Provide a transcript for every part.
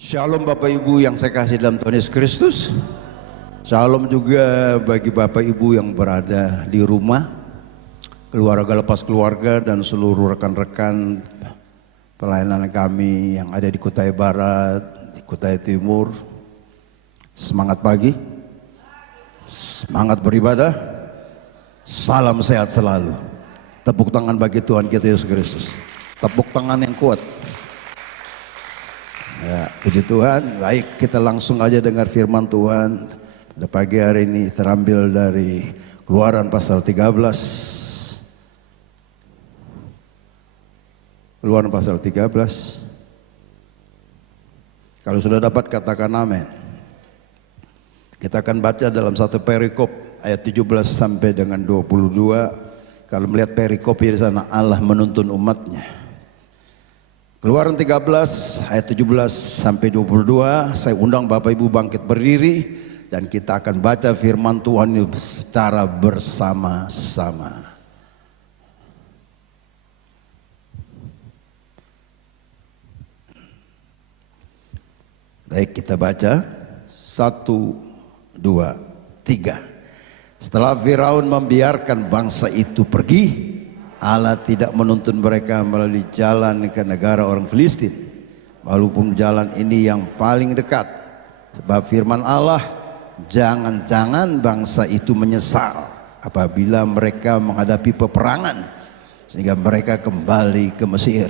Shalom Bapak Ibu yang saya kasih dalam Tuhan Yesus Kristus. Shalom juga bagi Bapak Ibu yang berada di rumah, keluarga lepas keluarga, dan seluruh rekan-rekan pelayanan kami yang ada di Kutai Barat, di Kutai Timur. Semangat pagi, semangat beribadah, salam sehat selalu. Tepuk tangan bagi Tuhan kita Yesus Kristus. Tepuk tangan yang kuat. Ya, puji Tuhan. Baik, kita langsung aja dengar firman Tuhan pada pagi hari ini, terambil dari Keluaran pasal 13. Keluaran pasal 13. Kalau sudah dapat katakan amin. Kita akan baca dalam satu perikop ayat 17 sampai dengan 22. Kalau melihat perikop di sana, Allah menuntun umatnya. Keluaran 13 ayat 17 sampai 22. Saya undang Bapak Ibu bangkit berdiri dan kita akan baca firman Tuhan secara bersama-sama. Baik, kita baca 1, 2, 3. Setelah Firaun membiarkan bangsa itu pergi, Allah tidak menuntun mereka melalui jalan ke negara orang Filistin, walaupun jalan ini yang paling dekat. Sebab firman Allah, jangan-jangan bangsa itu menyesal apabila mereka menghadapi peperangan, sehingga mereka kembali ke Mesir.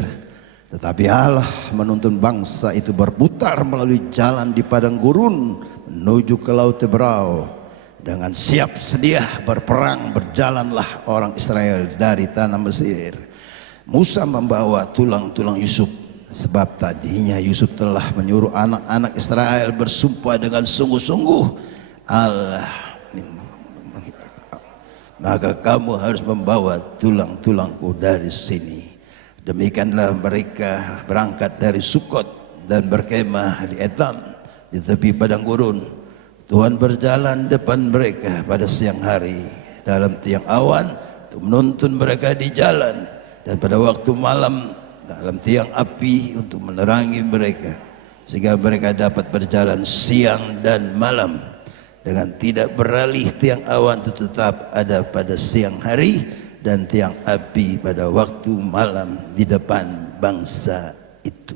Tetapi Allah menuntun bangsa itu berputar melalui jalan di padang gurun menuju ke Laut Tebrau. Dengan siap sedia berperang berjalanlah orang Israel dari tanah Mesir. Musa membawa tulang-tulang Yusuf, sebab tadinya Yusuf telah menyuruh anak-anak Israel bersumpah dengan sungguh-sungguh, Allah, maka kamu harus membawa tulang-tulangku dari sini. Demikianlah mereka berangkat dari Sukot dan berkemah di Etam di tepi padang gurun. Tuhan berjalan depan mereka pada siang hari dalam tiang awan untuk menuntun mereka di jalan, dan pada waktu malam dalam tiang api untuk menerangi mereka, sehingga mereka dapat berjalan siang dan malam dengan tidak beralih. Tiang awan itu tetap ada pada siang hari dan tiang api pada waktu malam di depan bangsa itu.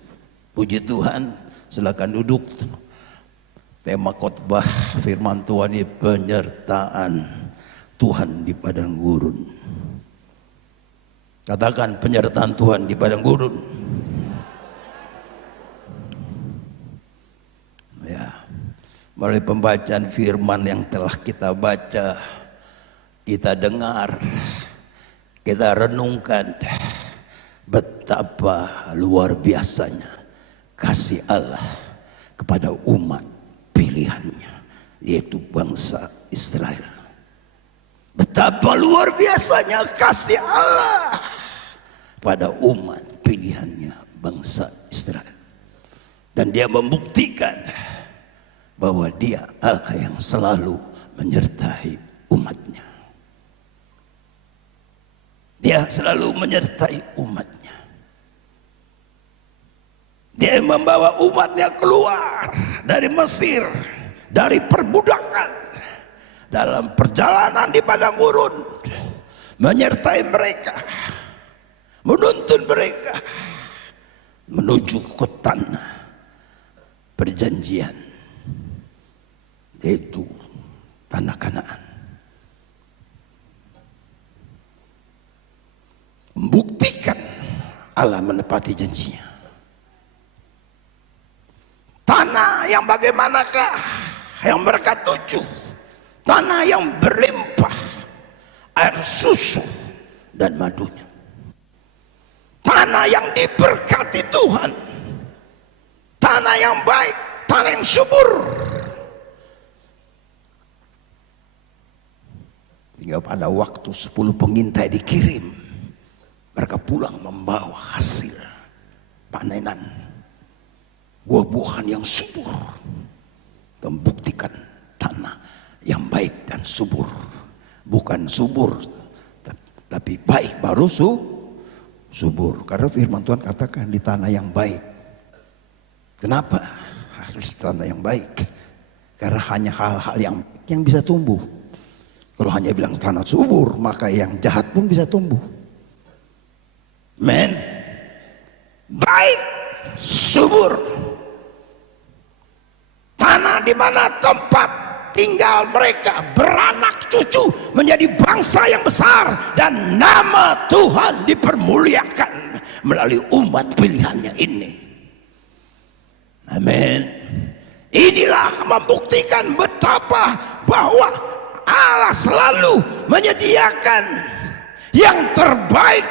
Puji Tuhan. Silakan duduk. Tema khotbah firman Tuhan ini penyertaan Tuhan di padang gurun. Katakan penyertaan Tuhan di padang gurun. Ya, melalui pembacaan firman yang telah kita baca, kita dengar, kita renungkan betapa luar biasanya kasih Allah kepada umat pilihannya, yaitu bangsa Israel. Betapa luar biasanya kasih Allah pada umat pilihannya, bangsa Israel. Dan dia membuktikan bahwa dia Allah yang selalu menyertai umatnya. Dia selalu menyertai umatnya. Dia membawa umatnya keluar dari Mesir, dari perbudakan, dalam perjalanan di padang gurun, menyertai mereka, menuntun mereka menuju ke tanah perjanjian, yaitu tanah Kanaan. Membuktikan Allah menepati janjinya. Tanah yang bagaimanakah yang mereka tuju? Tanah yang berlimpah air susu dan madunya. Tanah yang diberkati Tuhan. Tanah yang baik, tanah yang subur. Sehingga pada waktu 10 pengintai dikirim, mereka pulang membawa hasil panenan, buah-buahan yang subur, membuktikan tanah yang baik dan subur. Bukan subur, tapi baik baru subur. Karena firman Tuhan katakan di tanah yang baik. Kenapa? harus tanah yang baik. Karena hanya hal-hal yang bisa tumbuh. Kalau hanya bilang tanah subur, maka yang jahat pun bisa tumbuh. Men, baik, subur. Tanah di mana tempat tinggal mereka, beranak cucu, menjadi bangsa yang besar, dan nama Tuhan dipermuliakan melalui umat pilihannya ini. Amin. Inilah membuktikan betapa bahwa Allah selalu menyediakan yang terbaik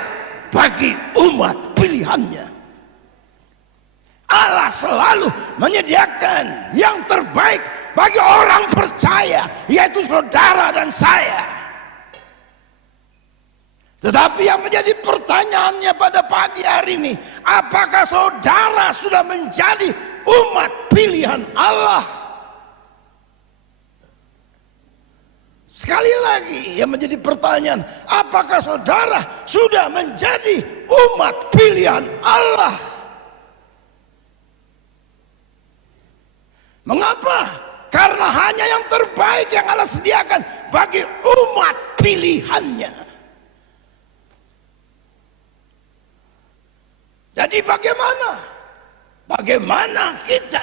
bagi umat pilihannya. Allah selalu menyediakan yang terbaik bagi orang percaya, yaitu saudara dan saya. Tetapi yang menjadi pertanyaannya pada pagi hari ini, apakah saudara sudah menjadi umat pilihan Allah? Sekali lagi yang menjadi pertanyaan, apakah saudara sudah menjadi umat pilihan Allah? Mengapa? Karena hanya yang terbaik yang Allah sediakan bagi umat pilihannya. Jadi bagaimana kita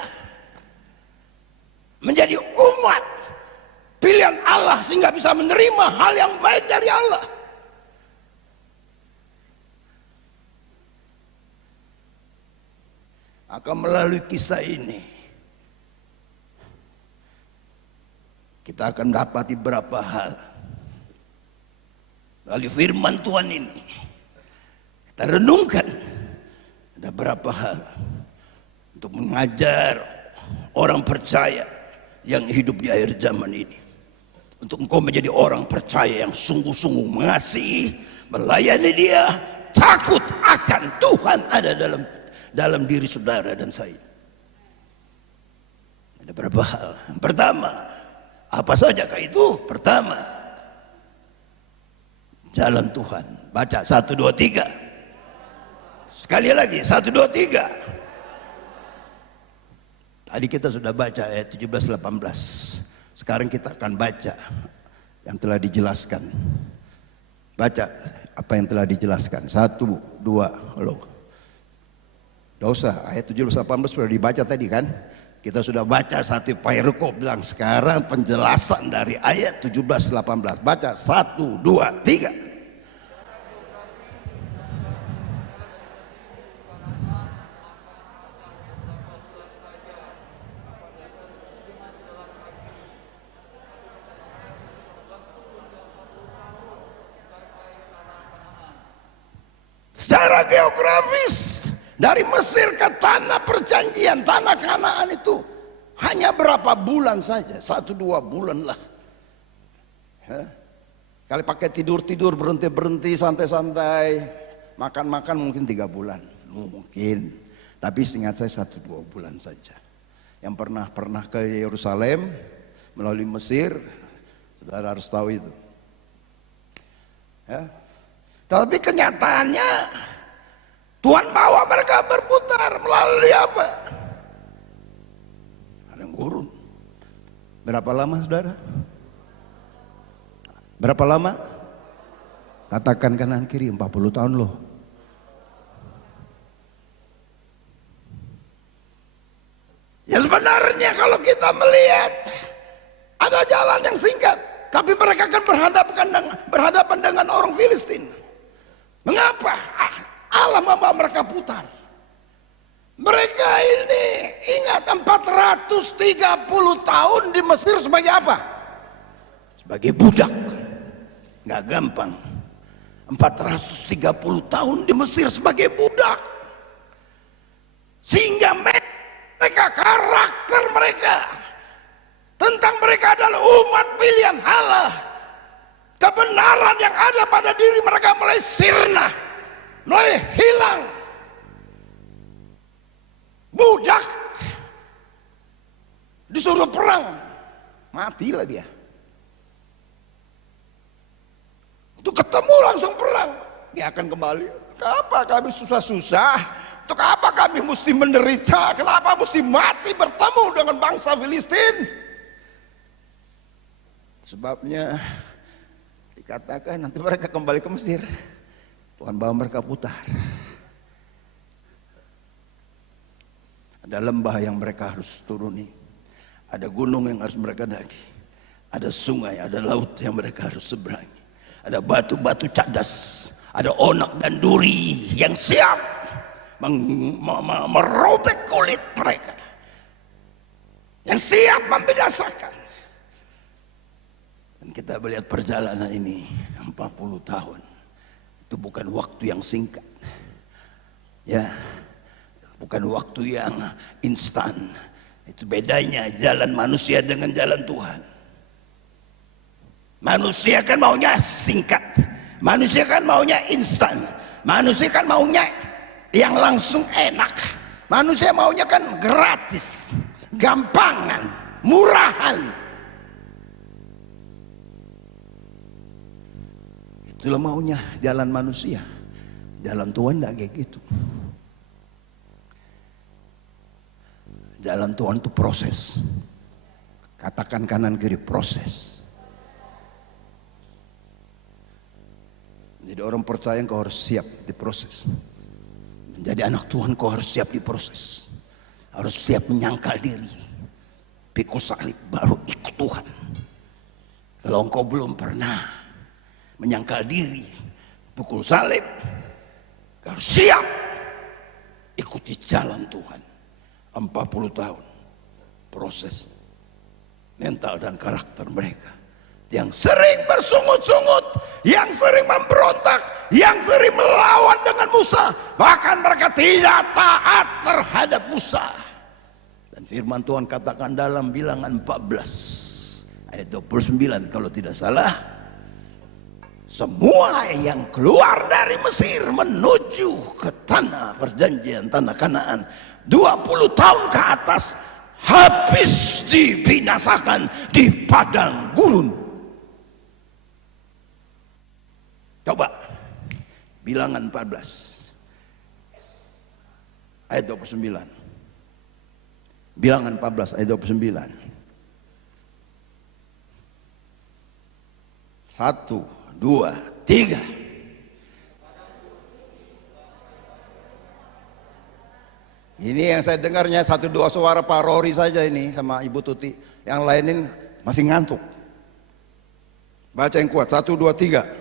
menjadi umat pilihan Allah sehingga bisa menerima hal yang baik dari Allah? Maka melalui kisah ini kita akan dapati beberapa hal. Melalui firman Tuhan ini kita renungkan ada beberapa hal untuk mengajar orang percaya yang hidup di akhir zaman ini, untuk engkau menjadi orang percaya yang sungguh-sungguh mengasihi, melayani Dia, takut akan Tuhan ada dalam diri saudara dan saya. Ada beberapa hal. Yang pertama, apa sajakah itu? Pertama, jalan Tuhan. Baca 1, 2, 3. Sekali lagi 1, 2, 3. Tadi kita sudah baca ayat 17, 18. Sekarang kita akan baca yang telah dijelaskan. Baca apa yang telah dijelaskan. 1, 2, loh. Tidak usah, ayat 17, 18 sudah dibaca tadi kan. Kita sudah baca satu Pairukop bilang, sekarang penjelasan dari ayat 17, 18. Baca 1, 2, 3. Secara geografis dari Mesir ke tanah perjanjian, tanah Kanaan itu hanya berapa bulan saja, 1-2 bulan lah. Kali pakai tidur-tidur, berhenti-berhenti, santai-santai, makan-makan mungkin 3 bulan, mungkin. Tapi seingat saya 1-2 bulan saja. Yang pernah ke Yerusalem melalui Mesir, saudara harus tahu itu. Ya. Tapi kenyataannya Tuhan bawa mereka berputar melalui apa? Padang gurun. Berapa lama saudara? Berapa lama? Katakan kanan kiri, 40 tahun loh. Ya sebenarnya kalau kita melihat ada jalan yang singkat, tapi mereka akan berhadapan dengan orang Filistin. Mengapa? Allah membawa mereka putar. Mereka ini ingat 430 tahun di Mesir sebagai apa? Sebagai budak. Nggak gampang. 430 tahun di Mesir sebagai budak. Sehingga mereka, karakter mereka, tentang mereka adalah umat pilihan Allah. Kebenaran yang ada pada diri mereka mulai sirna, mulai hilang. Budak disuruh perang, matilah dia. Itu ketemu langsung perang, dia akan kembali. Apa kami susah-susah Untuk apa kami mesti menderita? Kenapa mesti mati bertemu dengan bangsa Filistin? Sebabnya dikatakan nanti mereka kembali ke Mesir, Tuhan bawa mereka putar. Ada lembah yang mereka harus turuni, ada gunung yang harus mereka daki, ada sungai, ada laut yang mereka harus seberangi, ada batu-batu cadas, ada onak dan duri yang siap merobek kulit mereka, yang siap membinasakan. Dan kita melihat perjalanan ini 40 tahun. Itu bukan waktu yang singkat, ya, bukan waktu yang instan. Itu bedanya jalan manusia dengan jalan Tuhan. Manusia kan maunya singkat, manusia kan maunya instan, manusia kan maunya yang langsung enak, manusia maunya kan gratis, gampangan, murahan. Itulah maunya jalan manusia. Jalan Tuhan tidak kayak gitu. Jalan Tuhan itu proses. Katakan kanan kiri, proses. Jadi orang percaya kau harus siap diproses. Menjadi anak Tuhan kau harus siap diproses. Harus siap menyangkal diri, pikul salib, baru ikut Tuhan. Kalau engkau belum pernah menyangkal diri, pukul salib, harus siap ikuti jalan Tuhan. 40 tahun proses mental dan karakter mereka yang sering bersungut-sungut, yang sering memberontak, yang sering melawan dengan Musa, bahkan mereka tidak taat terhadap Musa. Dan firman Tuhan katakan dalam Bilangan 14 ayat 29 kalau tidak salah, semua yang keluar dari Mesir menuju ke tanah perjanjian, tanah Kanaan, 20 tahun ke atas habis dibinasakan di padang gurun. Coba Bilangan 14 ayat 29. Bilangan 14 ayat 29. 1, 2, 3. Ini yang saya dengarnya 1-2 suara Pak Rory saja ini sama Ibu Tuti. Yang lainin masih ngantuk. Baca yang kuat. 1, 2, 3.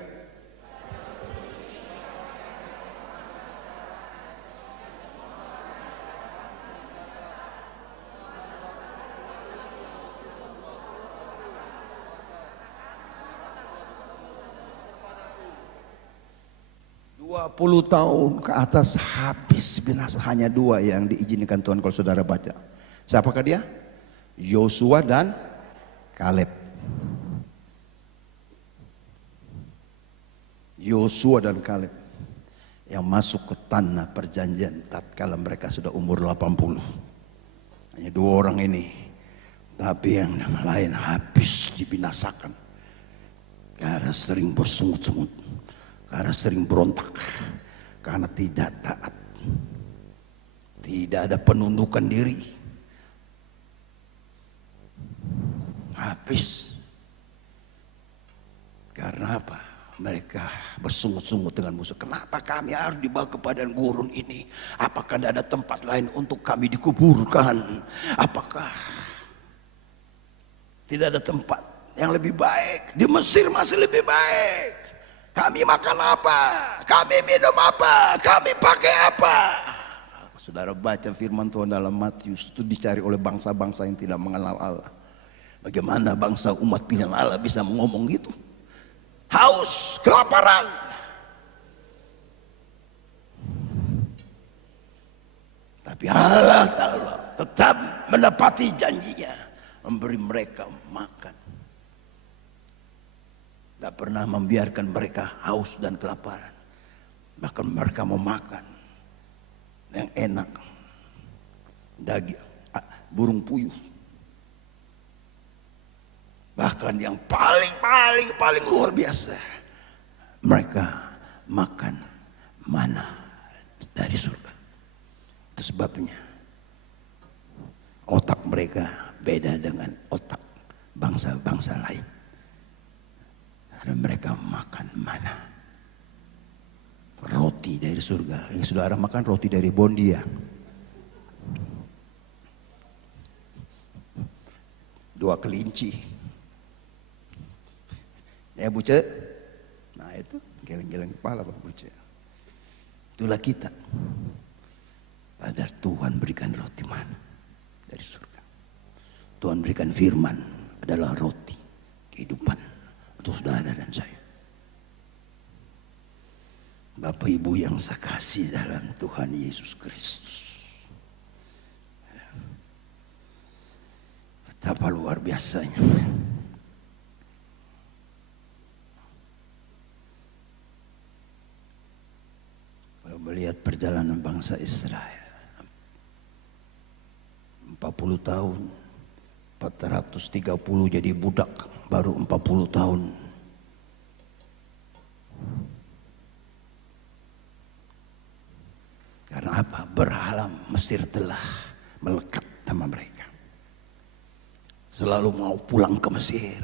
Puluh tahun ke atas habis binasa, hanya 2 yang diizinkan Tuhan kalau saudara baca. Siapakah dia? Yosua dan Kaleb. Yosua dan Kaleb yang masuk ke tanah perjanjian tatkala mereka sudah umur 80. Hanya 2 orang ini, tapi yang lain habis dibinasakan karena sering bersungut-sungut, karena sering berontak, karena tidak taat, tidak ada penundukan diri, habis. Karena apa? Mereka bersungut-sungut dengan musuh. Kenapa kami harus dibawa ke padang gurun ini? Apakah tidak ada tempat lain untuk kami dikuburkan? Apakah tidak ada tempat yang lebih baik? Di Mesir masih lebih baik. Kami makan apa? Kami minum apa? Kami pakai apa? Saudara baca firman Tuhan dalam Matius, itu dicari oleh bangsa-bangsa yang tidak mengenal Allah. Bagaimana bangsa umat pilihan Allah bisa ngomong gitu? Haus, kelaparan. Tapi Allah tetap menepati janjinya, memberi mereka makan. Tak pernah membiarkan mereka haus dan kelaparan. Bahkan mereka mau makan yang enak, daging, burung puyuh. Bahkan yang paling luar biasa, mereka makan mana dari surga. Itu sebabnya otak mereka beda dengan otak bangsa-bangsa lain. Karena mereka makan mana, roti dari surga. Yang saudara makan roti dari Bondia, 2 kelinci. Ya Buce, nah itu geleng-geleng kepala Pak Buce. Itulah kita. Padahal Tuhan berikan roti mana dari surga. Tuhan berikan firman adalah roti kehidupan untuk saudara dan saya. Bapak Ibu yang saya kasih dalam Tuhan Yesus Kristus, betapa luar biasanya. Kalau melihat perjalanan bangsa Israel, 40 tahun, 430 jadi budak, baru 40 tahun. Karena apa? Berhala Mesir telah melekat sama mereka. Selalu mau pulang ke Mesir,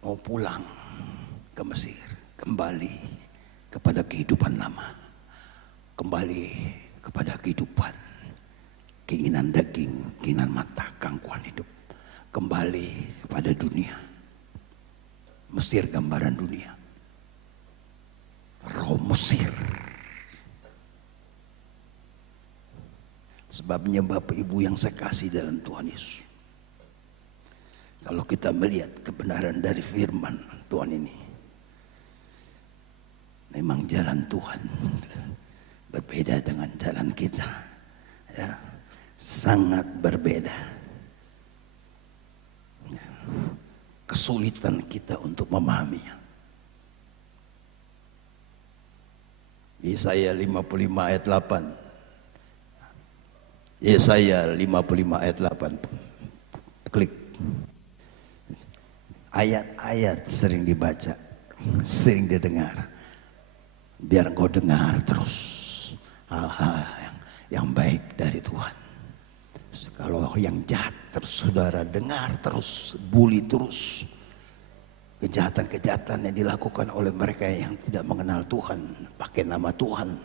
mau pulang ke Mesir, kembali kepada kehidupan lama, kembali kepada kehidupan, keinginan daging, keinginan mata, gangguan hidup, kembali kepada dunia. Mesir gambaran dunia, roh Mesir. Sebabnya Bapak Ibu yang saya kasih dalam Tuhan Yesus, kalau kita melihat kebenaran dari firman Tuhan ini, memang jalan Tuhan berbeda dengan jalan kita, ya, sangat berbeda. Ya, kesulitan kita untuk memahaminya. Yesaya 55 ayat 8. Yesaya 55 ayat 8. Klik. Ayat-ayat sering dibaca, sering didengar. Biar engkau dengar terus hal-hal yang baik dari Tuhan. Kalau yang jahat terus saudara dengar terus, bully terus. Kejahatan-kejahatan yang dilakukan oleh mereka yang tidak mengenal Tuhan, pakai nama Tuhan,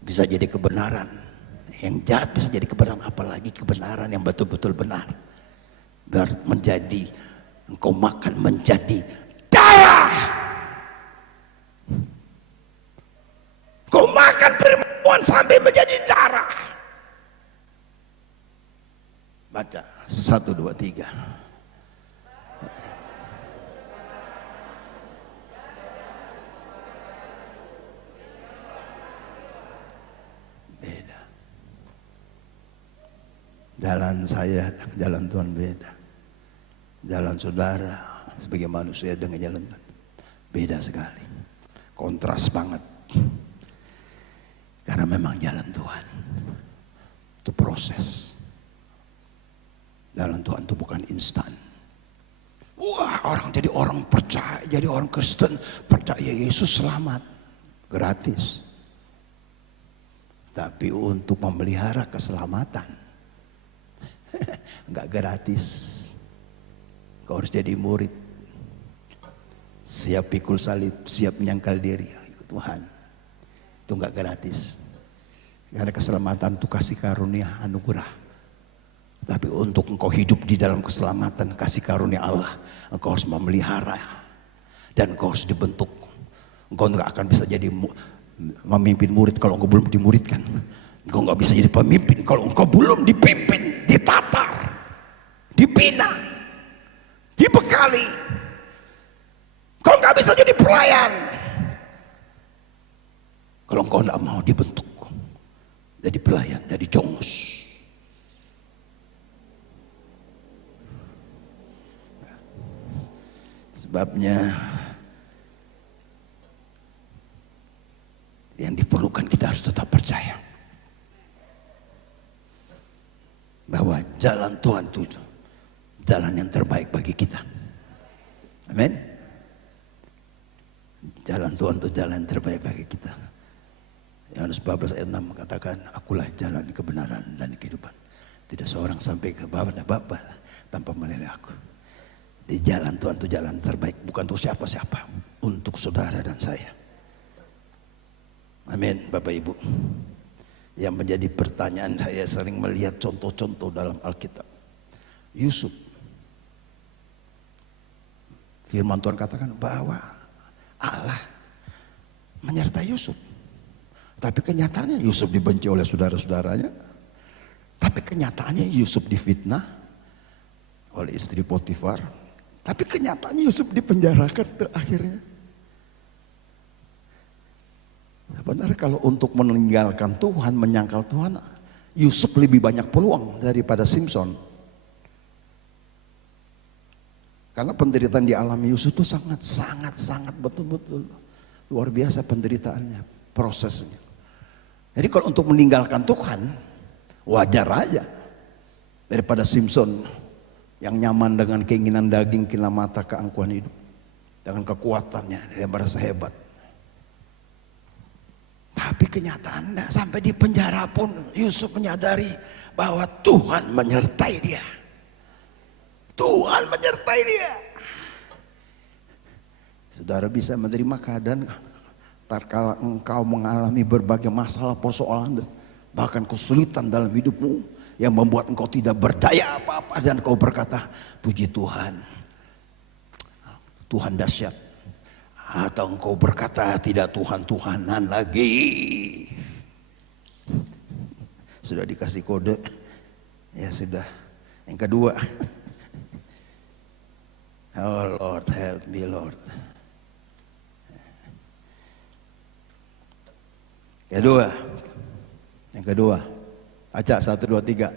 bisa jadi kebenaran. Yang jahat bisa jadi kebenaran, apalagi kebenaran yang betul-betul benar. Biar menjadi, engkau makan menjadi darah. Engkau makan firman sampai menjadi darah. Baca 1, 2, 3. Beda. Jalan saya, jalan Tuhan beda. Jalan saudara sebagai manusia dengan jalan Tuhan beda sekali. Kontras banget. Karena memang jalan Tuhan itu proses. Jalan Tuhan itu bukan instan. Wah, orang jadi orang percaya, jadi orang Kristen, percaya Yesus selamat, gratis. Tapi untuk memelihara keselamatan enggak gratis. Kau harus jadi murid, siap pikul salib, siap menyangkal diri ikut Tuhan. Itu enggak gratis. Karena keselamatan itu kasih karunia anugerah. Tapi untuk engkau hidup di dalam keselamatan kasih karunia Allah, engkau harus memelihara dan engkau harus dibentuk. Engkau enggak akan bisa jadi memimpin murid kalau engkau belum dimuridkan. Engkau enggak bisa jadi pemimpin kalau engkau belum dipimpin, ditatar, dibina, dibekali. Engkau enggak bisa jadi pelayan kalau engkau enggak mau dibentuk jadi pelayan, jadi jongos. Sebabnya yang diperlukan kita harus tetap percaya bahwa jalan Tuhan itu jalan yang terbaik bagi kita. Amin. Jalan Tuhan itu jalan yang terbaik bagi kita. Yang Yohanes 14 ayat 6 katakan, akulah jalan kebenaran dan kehidupan. Tidak seorang sampai ke Bapa tanpa melalui aku. Di jalan Tuhan itu jalan terbaik, bukan untuk siapa-siapa, untuk saudara dan saya. Amin, Bapak Ibu. Yang menjadi pertanyaan saya sering melihat contoh-contoh dalam Alkitab. Yusuf, firman Tuhan katakan bahwa Allah menyertai Yusuf. Tapi kenyataannya Yusuf dibenci oleh saudara-saudaranya. Tapi kenyataannya Yusuf difitnah oleh istri Potifar. Tapi kenyataannya Yusuf dipenjarakan akhirnya. Benar, kalau untuk meninggalkan Tuhan, menyangkal Tuhan, Yusuf lebih banyak peluang daripada Simpson. Karena penderitaan di alam Yusuf itu sangat betul-betul luar biasa penderitaannya, prosesnya. Jadi kalau untuk meninggalkan Tuhan, wajar aja daripada Simpson yang nyaman dengan keinginan daging, keinginan mata, keangkuhan hidup, dengan kekuatannya dia merasa hebat. Tapi kenyataan enggak, sampai di penjara pun Yusuf menyadari bahwa Tuhan menyertai dia. Tuhan menyertai dia. Saudara bisa menerima keadaan tatkala engkau mengalami berbagai masalah, persoalan, bahkan kesulitan dalam hidupmu yang membuat engkau tidak berdaya apa-apa, dan engkau berkata, puji Tuhan, Tuhan dahsyat. Atau engkau berkata, tidak, Tuhan-Tuhanan lagi. Sudah dikasih kode, ya sudah. Yang kedua, oh Lord, help me Lord. Yang kedua, baca 1, 2, 3.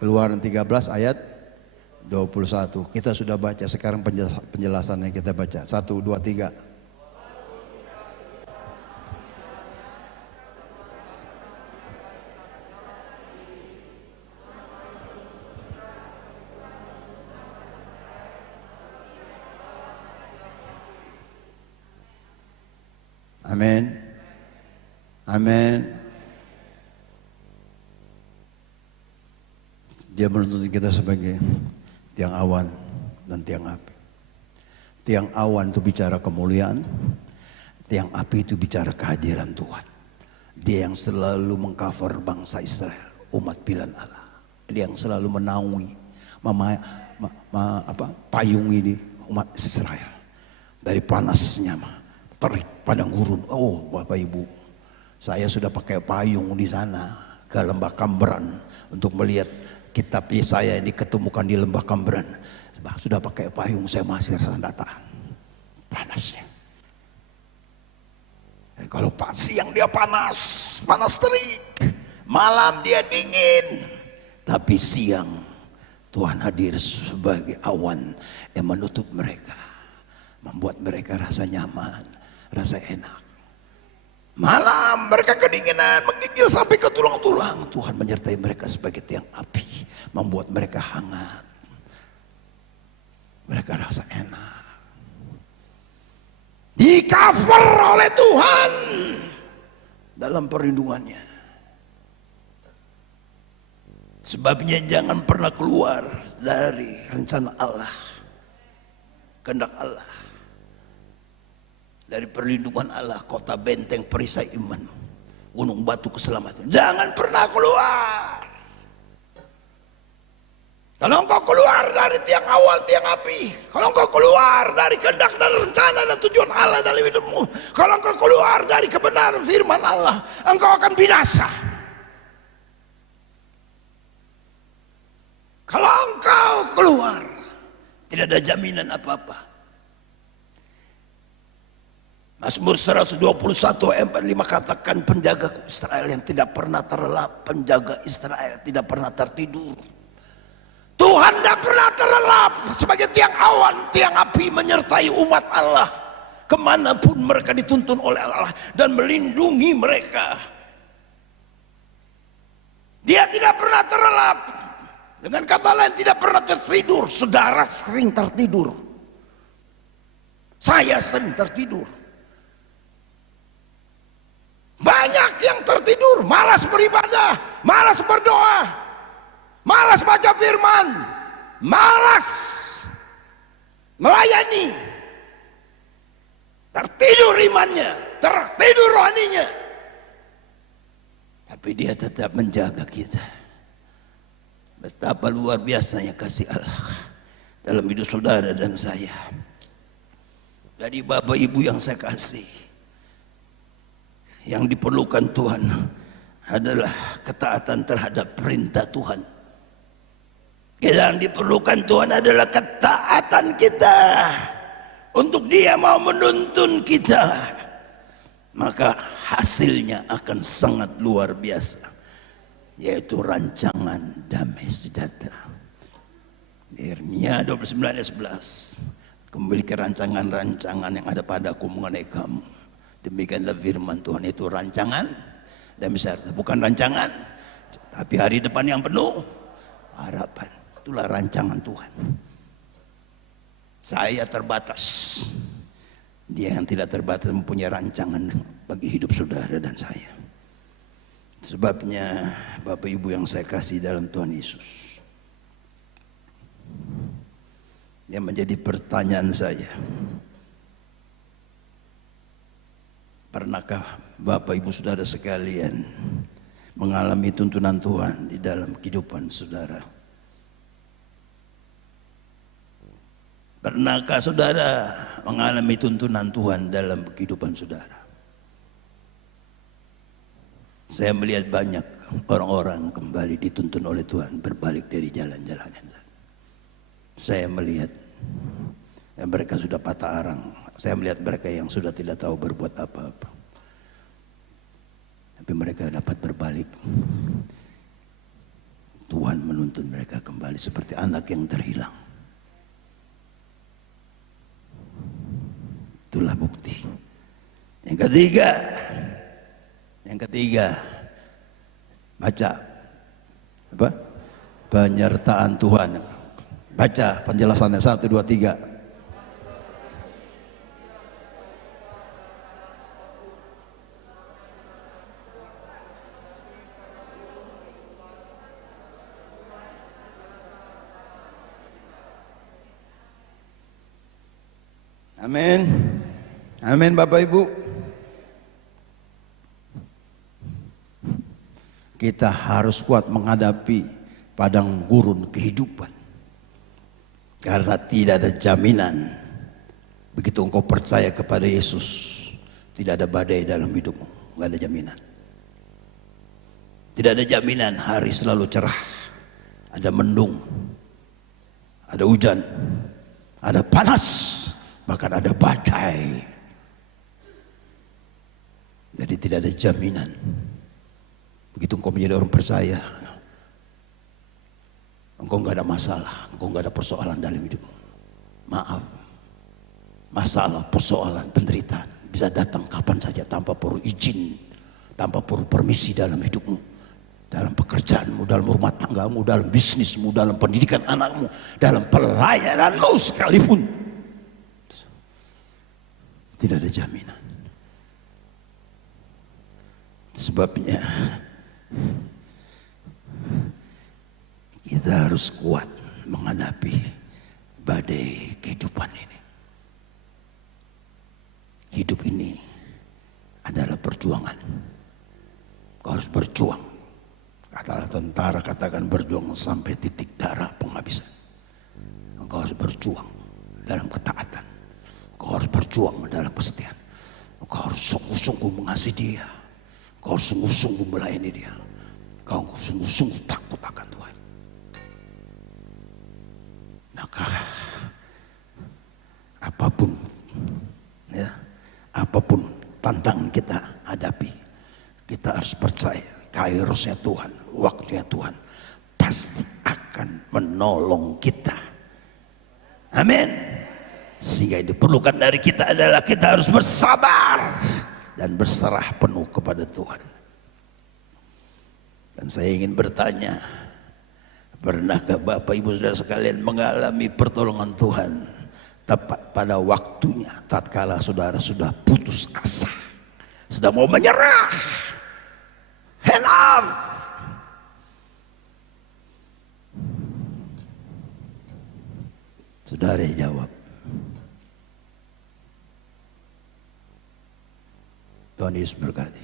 Keluaran 13 ayat 21. Kita sudah baca, sekarang penjelasan yang kita baca. 1, 2, 3. Amin. Amin. Dia menuntut kita sebagai tiang awan dan tiang api. Tiang awan itu bicara kemuliaan, tiang api itu bicara kehadiran Tuhan. Dia yang selalu mengcover bangsa Israel, umat pilihan Allah. Dia yang selalu menaungi, payungi di umat Israel dari panasnya, terik padang gurun. Oh Bapak Ibu, saya sudah pakai payung di sana ke lembah Kambran untuk melihat kitab Yesaya ini ketemukan di lembah Kambran. Sudah pakai payung, saya masih rasa tahan panasnya. Dan kalau siang dia panas terik, malam dia dingin, tapi siang Tuhan hadir sebagai awan yang menutup mereka, membuat mereka rasa nyaman, rasa enak. Malam mereka kedinginan, menggigil sampai ke tulang-tulang. Tuhan menyertai mereka sebagai tiang api, membuat mereka hangat. Mereka rasa enak. Di cover oleh Tuhan dalam perlindungannya. Sebabnya jangan pernah keluar dari rencana Allah, kehendak Allah, dari perlindungan Allah, kota benteng perisai iman, gunung batu keselamatan. Jangan pernah keluar. Kalau engkau keluar dari tiang awan, tiang api, kalau engkau keluar dari kehendak dan rencana dan tujuan Allah dalam hidupmu, kalau engkau keluar dari kebenaran firman Allah, engkau akan binasa. Kalau engkau keluar, tidak ada jaminan apa-apa. Mazmur 121 ayat 45 katakan, penjaga Israel yang tidak pernah terlelap, penjaga Israel tidak pernah tertidur. Tuhan tidak pernah terlelap sebagai tiang awan, tiang api menyertai umat Allah kemanapun mereka dituntun oleh Allah dan melindungi mereka. Dia tidak pernah terlelap. Dengan kata lain, tidak pernah tertidur. Saudara sering tertidur, saya sering tertidur. malas beribadah, malas berdoa, malas baca firman, malas melayani, tertidur imannya, tertidur rohaninya. Tapi dia tetap menjaga kita. Betapa luar biasanya kasih Allah dalam hidup saudara dan saya. Dari Bapak Ibu yang saya kasih, yang diperlukan Tuhan adalah ketaatan terhadap perintah Tuhan. Yang diperlukan Tuhan adalah ketaatan kita untuk Dia mau menuntun kita, maka hasilnya akan sangat luar biasa, yaitu rancangan damai sejahtera. Yeremia 29 ayat 11, "Aku memiliki rancangan-rancangan yang ada padaku mengenai kamu." Demikianlah firman Tuhan, itu rancangan damai sejahtera, bukan rancangan tapi hari depan yang penuh harapan. Itulah rancangan Tuhan. Saya terbatas, Dia yang tidak terbatas mempunyai rancangan bagi hidup saudara dan saya. Sebabnya Bapak Ibu yang saya kasih dalam Tuhan Yesus, yang menjadi pertanyaan saya, pernahkah Bapak Ibu saudara sekalian mengalami tuntunan Tuhan di dalam kehidupan saudara? Pernahkah saudara mengalami tuntunan Tuhan dalam kehidupan saudara? Saya melihat banyak orang-orang kembali dituntun oleh Tuhan berbalik dari jalan-jalan yang salah. Saya melihat yang mereka sudah patah arang. Saya melihat mereka yang sudah tidak tahu berbuat apa-apa, tapi mereka dapat berbalik. Tuhan menuntun mereka kembali seperti anak yang terhilang. Itulah bukti. Yang ketiga, baca apa? Penyertaan Tuhan. Baca penjelasannya 1, 2, 3. Amin. Amin Bapak Ibu. Kita harus kuat menghadapi padang gurun kehidupan. Karena tidak ada jaminan, begitu engkau percaya kepada Yesus, tidak ada badai dalam hidupmu. Tidak ada jaminan. Tidak ada jaminan hari selalu cerah. Ada mendung, ada hujan, ada panas, bahkan ada badai. Jadi tidak ada jaminan. Begitu engkau menjadi orang percaya, engkau nggak ada masalah, engkau nggak ada persoalan dalam hidupmu. Maaf, masalah, persoalan, penderitaan bisa datang kapan saja tanpa perlu izin, tanpa perlu permisi dalam hidupmu, dalam pekerjaanmu, dalam rumah tanggamu, dalam bisnismu, dalam pendidikan anakmu, dalam pelayananmu sekalipun. Tidak ada jaminan. Sebabnya kita harus kuat menghadapi badai kehidupan ini. Hidup ini adalah perjuangan. Kau harus berjuang. Katalah tentara, katakan berjuang sampai titik darah penghabisan. Kau harus berjuang dalam ketaatan. Kau harus berjuang dalam kesetiaan. Kau harus sungguh-sungguh mengasihi Dia. Kau harus sungguh-sungguh melayani Dia. Kau sungguh-sungguh takut akan Tuhan. Maka apapun, ya, apapun tantangan kita hadapi, kita harus percaya kairosnya Tuhan, waktunya Tuhan pasti akan menolong kita. Amin. Sehingga yang diperlukan dari kita adalah kita harus bersabar dan berserah penuh kepada Tuhan. Dan saya ingin bertanya, pernahkah Bapak Ibu Saudara sekalian mengalami pertolongan Tuhan tepat pada waktunya, tatkala saudara sudah putus asa, sudah mau menyerah? Enough. Saudari jawab, Tuhan Yesus berkati.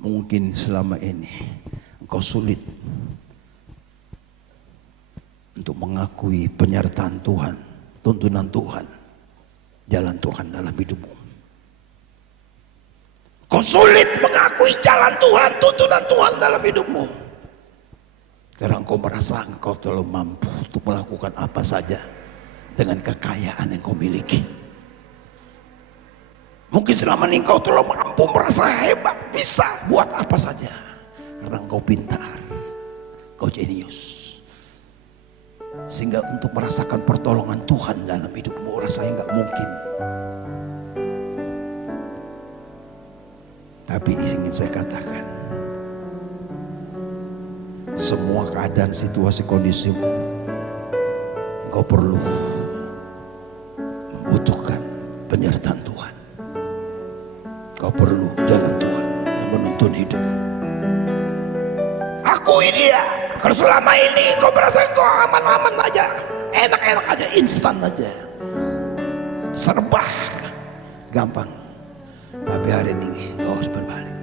Mungkin selama ini engkau sulit untuk mengakui penyertaan Tuhan, tuntunan Tuhan, jalan Tuhan dalam hidupmu. Kau sulit mengakui jalan Tuhan, tuntunan Tuhan dalam hidupmu. Karena engkau merasa engkau terlalu mampu untuk melakukan apa saja dengan kekayaan yang kau miliki. Mungkin selama ini engkau terlalu mampu, merasa hebat, bisa buat apa saja. Karena engkau pintar, engkau jenius. Sehingga untuk merasakan pertolongan Tuhan dalam hidupmu rasanya nggak mungkin. Tapi ingin saya katakan, semua keadaan, situasi, kondisimu, engkau perlu membutuhkan penyertaan Tuhan. Kau perlu jalan Tuhan yang menuntun hidupmu. Akui dia. Kalau selama ini kau merasa kau aman-aman aja, enak-enak aja, instan aja, serba gampang. Tapi hari ini kau harus berbalik.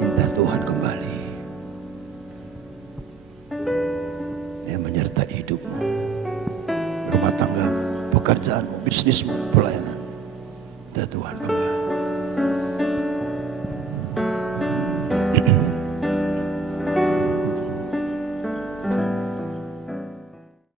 Minta Tuhan kembali yang menyertai hidupmu, rumah tanggamu, pekerjaanmu, bisnismu, pelayanan. Minta Tuhan kembali.